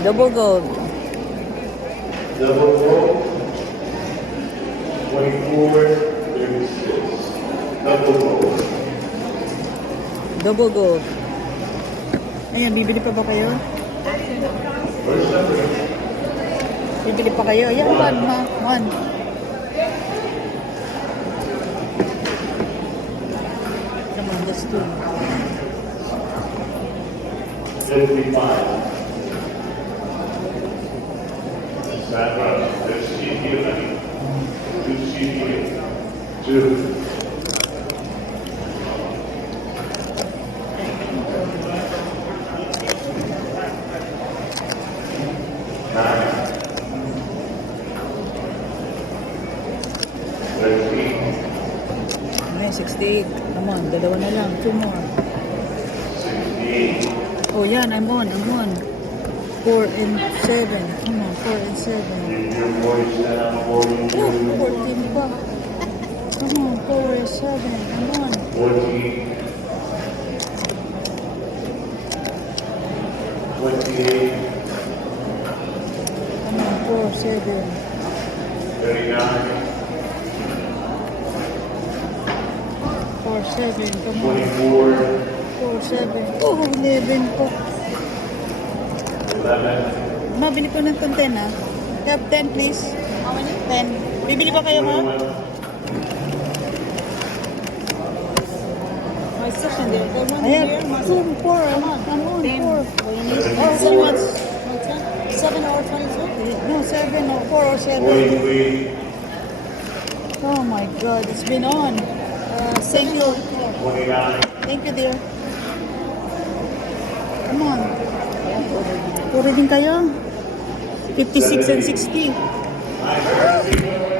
Double gold. Double gold, 24.36. Double gold. Double gold. Ayan, bibili pa ba kayo? First number. Bibili pa kayo? Ayan, one, ma. One. Come on, just two. 55. Stand up. There's CPU, honey. Two CPU. Two. Nine. 13. Ayan, 68. Come on, dalawa na lang. Two more. 68. Oh, yan, I'm on. 4 and 7. Come on, 4 and 7. Give your voice down. Oh, 42. 14 pa. Come on, 4 and 7. I'm on. 14. 28. Come on, 4, 7. 39. 4, 7. Come on. 24. 4, 7. Oh, 11 po. 11. Ma, bili ko ng 10 ah. You have 10 please. How many? 10. Bibili ba kayo, ma? 21. My section there. The one Ayan, here, my 2, 4. I'm on 4. Oh, so you want? 7 or 22? No, 7 or 4 or 7. 43. Oh my God, it's been on. Thank you. 29. Thank you, dear. Come on. Puro din kayo. 56 and 60. 9.